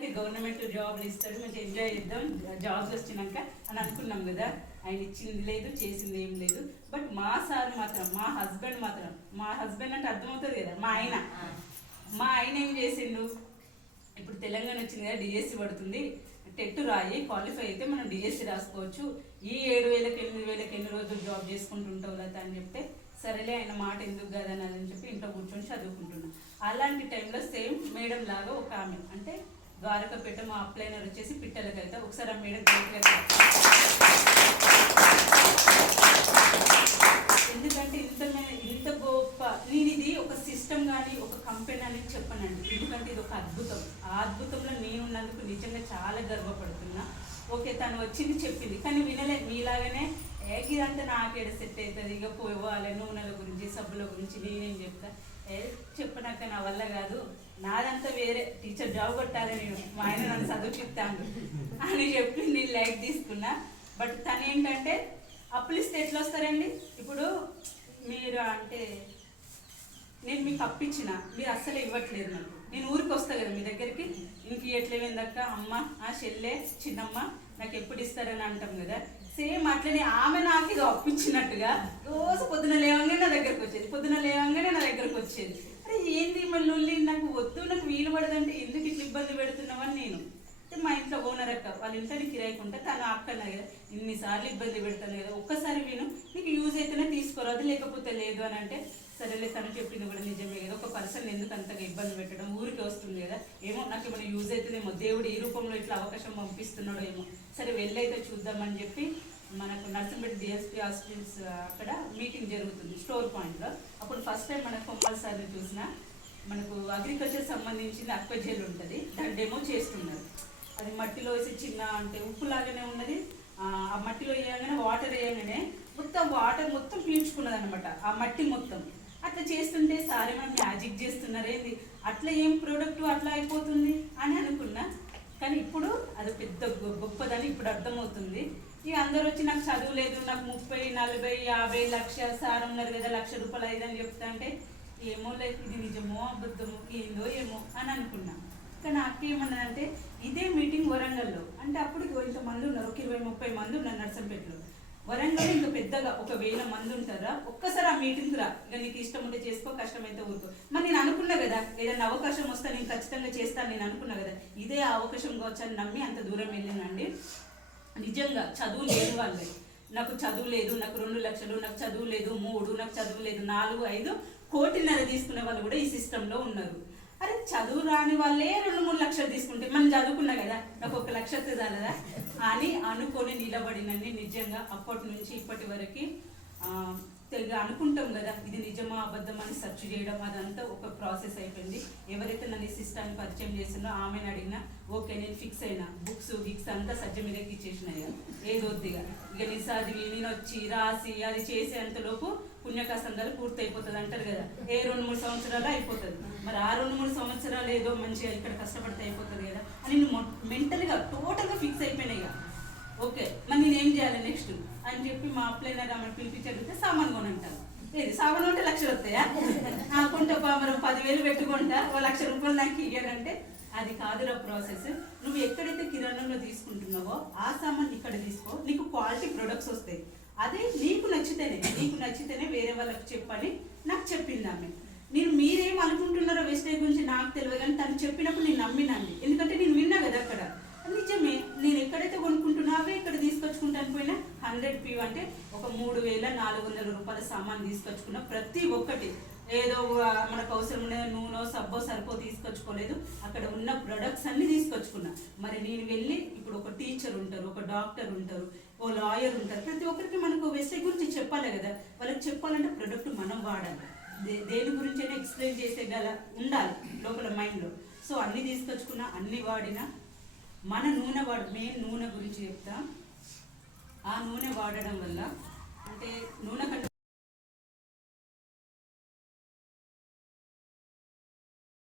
అందరికీ గవర్నమెంట్ జాబ్లు ఇస్తాడు మంచిగా ఎంజాయ్ చేద్దాం. జాబ్స్ వచ్చినాక అని అనుకున్నాం కదా ఆయన ఇచ్చింది లేదు చేసింది ఏం లేదు. బట్ మా సార్ మాత్రం మా హస్బెండ్ మాత్రం మా హస్బెండ్ అంటే అర్థమవుతుంది కదా మా ఆయన. మా ఆయన ఏం చేసిండు? ఇప్పుడు తెలంగాణ వచ్చింది కదా డిఎస్సి పడుతుంది. టెట్ రాయి క్వాలిఫై అయితే మనం డిఎస్సి రాసుకోవచ్చు. ఈ ఏడు వేలకు ఎనిమిది వేలకి ఎన్ని రోజులు జాబ్ చేసుకుంటుంటావు లత అని చెప్తే సరేలే ఆయన మాట ఎందుకు కదా అని చెప్పి ఇంట్లో కూర్చొని చదువుకుంటున్నాను అలాంటి టైంలో సేమ్ మేడం లాగా ఒక ఆమె అంటే ద్వారకపేట మా అప్లైనర్ వచ్చేసి పిట్టలకైతే ఒకసారి ఆ మేడం ఎందుకంటే ఇంత ఇంత గొప్ప నేను ఇది ఒక సిస్టమ్ కానీ ఒక కంపెనీ అనేది చెప్పనండి. ఎందుకంటే ఇది ఒక అద్భుతం. ఆ అద్భుతంలో నేను ఉన్నందుకు నిజంగా చాలా గర్వపడుతున్నా. ఓకే తను వచ్చింది చెప్పింది. కానీ వినలే మీలాగానే ఏ నాకేడ సెట్ అవుతుంది? ఇక పోవాలి నూనెల గురించి సబ్బుల గురించి నేనేం చెప్తాను ఏ చెప్పనాక నా వల్ల కాదు. నాదంతా వేరే. టీచర్ జాబ్ కొట్టాలని మా ఆయన నన్ను చదువుపిస్తాను అని చెప్పి నేను లైట్ తీసుకున్నా. బట్ తను ఏంటంటే అప్పులు ఇస్తే ఎట్లా వస్తారండి? ఇప్పుడు మీరు అంటే నేను మీకు అప్పించిన మీరు అస్సలు ఇవ్వట్లేదు నాకు నేను ఊరికి వస్తా కదా మీ దగ్గరికి. ఇంక ఎట్లేమైందక్క అమ్మ ఆ చెల్లె చిన్నమ్మ నాకు ఎప్పుడు ఇస్తారని అంటాం కదా. సేమ్ అట్లనే ఆమె నాకు ఇది అప్పించినట్టుగా రోజు పొద్దున లేవంగానే నా దగ్గరకు వచ్చేది. పొద్దున లేవంగానే నా దగ్గరకు వచ్చేది. అరే ఏంది మళ్ళీ నాకు వద్దు నాకు వీలు పడదంటే ఎందుకు ఇట్లా ఇబ్బంది పెడుతున్నావని నేను. అంటే మా ఇంట్లో ఓనర్ అక్క వాళ్ళ ఇంట్లో కిరాయికుంటే తను అక్కన్నా కదా ఇన్నిసార్లు ఇబ్బంది పెడతాను కదా ఒక్కసారి విను నీకు యూజ్ అయితేనే తీసుకోరాదు లేకపోతే లేదు అని అంటే సరేలే తను చెప్పింది కూడా నిజమే కదా. ఒక పర్సన్ ఎందుకు అంతగా ఇబ్బంది పెట్టడం? ఊరికి వస్తుంది కదా. ఏమో నాకు ఏమైనా యూజ్ అవుతుందేమో దేవుడు ఈ రూపంలో ఇట్లా అవకాశం పంపిస్తున్నాడో ఏమో. సరే వెళ్ళైతే చూద్దామని చెప్పి మనకు నర్సంపేట డిఎస్పీ హాస్పిటల్స్ అక్కడ మీటింగ్ జరుగుతుంది స్టోర్ పాయింట్లో అప్పుడు ఫస్ట్ టైం మనకు కంపల్సరీ చూసిన మనకు అగ్రికల్చర్ సంబంధించిన అక్వజెల్ ఉంటుంది. దాని డెమో చేస్తున్నారు. అది మట్టిలో వేసి చిన్న అంటే ఉప్పు లాగానే ఉన్నది. ఆ మట్టిలో వేయగానే వాటర్ వేయగానే మొత్తం వాటర్ మొత్తం పీల్చుకున్నది అనమాట ఆ మట్టి మొత్తం. అట్లా చేస్తుంటే సారే మనం మ్యాజిక్ చేస్తున్నారేంది అట్లా ఏం ప్రోడక్ట్ అట్లా అయిపోతుంది అని అనుకున్నా. కానీ ఇప్పుడు అది పెద్ద గొ- గొప్పదని ఇప్పుడు అర్థమవుతుంది. ఇక అందరూ వచ్చి నాకు చదువు లేదు నాకు ముప్పై నలభై యాభై లక్ష సార్ ఉన్నారు కదా లక్ష రూపాయలు అయిందని చెప్తా అంటే ఏమో లేదు ఇది నిజమో అబద్ధమో ఏందో ఏమో అని అనుకున్నా. కానీ అక్క ఏమన్నదంటే ఇదే మీటింగ్ వరంగల్లో. అంటే అప్పుడు ఇంతమంది ఉన్నారు ఒక ఇరవై ముప్పై మంది ఉన్నారు నర్సంపేటలో. వరంగల్ ఇంకా పెద్దగా ఒక వేల మంది ఉంటారా? ఒక్కసారి ఆ మీటింగ్ రా. ఇంకా నీకు ఇష్టం ఉంటే చేసుకో కష్టమైతే ఊరుకో. మరి నేను అనుకున్నా కదా ఏదైనా అవకాశం వస్తే నేను ఖచ్చితంగా చేస్తాను నేను అనుకున్నా కదా. ఇదే ఆ అవకాశం కావచ్చు అని నమ్మి అంత దూరం వెళ్ళినండి నిజంగా చదువు లేని వాళ్ళే నాకు చదువు లేదు నాకు రెండు లక్షలు నాకు చదువు లేదు మూడు నాకు చదువు లేదు నాలుగు ఐదు కోటిన్నర తీసుకునే వాళ్ళు కూడా ఈ సిస్టంలో ఉన్నారు. అరే చదువు రాని వాళ్ళే రెండు మూడు లక్షలు తీసుకుంటే మనం చదువుకున్నా కదా నాకు ఒక లక్ష వస్తే చాలదా? అని అనుకొని నిలబడినని నిజంగా అప్పటి నుంచి ఇప్పటి వరకు తెగ అనుకుంటాం కదా ఇది నిజమా అబద్ధమని అని సెర్చ్ చేయడం అదంతా ఒక ప్రాసెస్ అయిపోయింది. ఎవరైతే నన్ను సిస్టాన్ని పరిచయం చేసిందో ఆమెను అడిగినా ఓకే నేను ఫిక్స్ అయినా బుక్స్ గిక్స్ అంతా సజ్జ మీదకి ఇచ్చేసిన ఏదోద్దిగా ఏదొద్దిగా ఇక నేను చదివి నేను వచ్చి రాసి అది చేసేంతలోపు పుణ్యకాసంగాలు పూర్తి అయిపోతుంది అంటారు కదా ఏ రెండు మూడు సంవత్సరాలు అయిపోతుంది. మరి ఆ రెండు మూడు సంవత్సరాలు ఏదో మంచిగా ఇక్కడ కష్టపడితే అయిపోతుంది కదా అని నేను మెంటల్గా టోటల్గా ఫిక్స్ అయిపోయినాయి ఇక. ఓకే మరి నేను ఏం చేయాలి నెక్స్ట్ అని చెప్పి మా అప్లైనర్ ఆమె పిలిపించి అడిగితే సామాన్ కొనంటాను ఏది సామాన్ ఉంటే లక్షలు వస్తాయా? ఆ మనం మరి పదివేలు పెట్టుకుంటా ఓ లక్ష రూపాయలు నాకు ఇయ్యారంటే అది కాదురా ప్రాసెస్ నువ్వు ఎక్కడైతే కిరాణంలో తీసుకుంటున్నావో ఆ సామాన్ ఇక్కడ తీసుకో నీకు క్వాలిటీ ప్రొడక్ట్స్ వస్తాయి. అదే నీకు నచ్చితేనే నీకు నచ్చితేనే వేరే వాళ్ళకి చెప్పని నాకు చెప్పింది ఆమె. నేను మీరేం అనుకుంటున్నారో వెస్టేజ్ గురించి నాకు తెలియదు కానీ తను చెప్పినప్పుడు నేను నమ్మినండి ఎందుకంటే నేను విన్నా కదా అక్కడ. నిజమే నేను ఎక్కడైతే కొనుక్కుంటున్నా అవే ఇక్కడ తీసుకొచ్చుకుంటాను పోయినా హండ్రెడ్ పీ అంటే ఒక మూడు వేల నాలుగు వందల రూపాయల సామాన్ తీసుకొచ్చుకున్న ప్రతి ఒక్కటి. ఏదో మనకు అవసరం ఉండే నూనె సబ్బో సరిపో తీసుకొచ్చుకోలేదు. అక్కడ ఉన్న ప్రొడక్ట్స్ అన్ని తీసుకొచ్చుకున్నా. మరి నేను వెళ్ళి ఇప్పుడు ఒక టీచర్ ఉంటారు ఒక డాక్టర్ ఉంటారు ఓ లాయర్ ఉంటారు. ప్రతి ఒక్కరికి మనకు వెస్టేజ్ గురించి చెప్పాలి కదా. వాళ్ళకి చెప్పాలంటే ప్రొడక్ట్ మనం వాడాలి. దేని గురించి ఎక్స్ప్లెయిన్ చేసే గల ఉండాలి లోపల మైండ్లో. సో అన్ని తీసుకొచ్చుకున్నా అన్ని వాడినా మన నూనె వాడు మెయిన్ నూనె గురించి చెప్తా. ఆ నూనె వాడడం వల్ల అంటే నూనె కంటే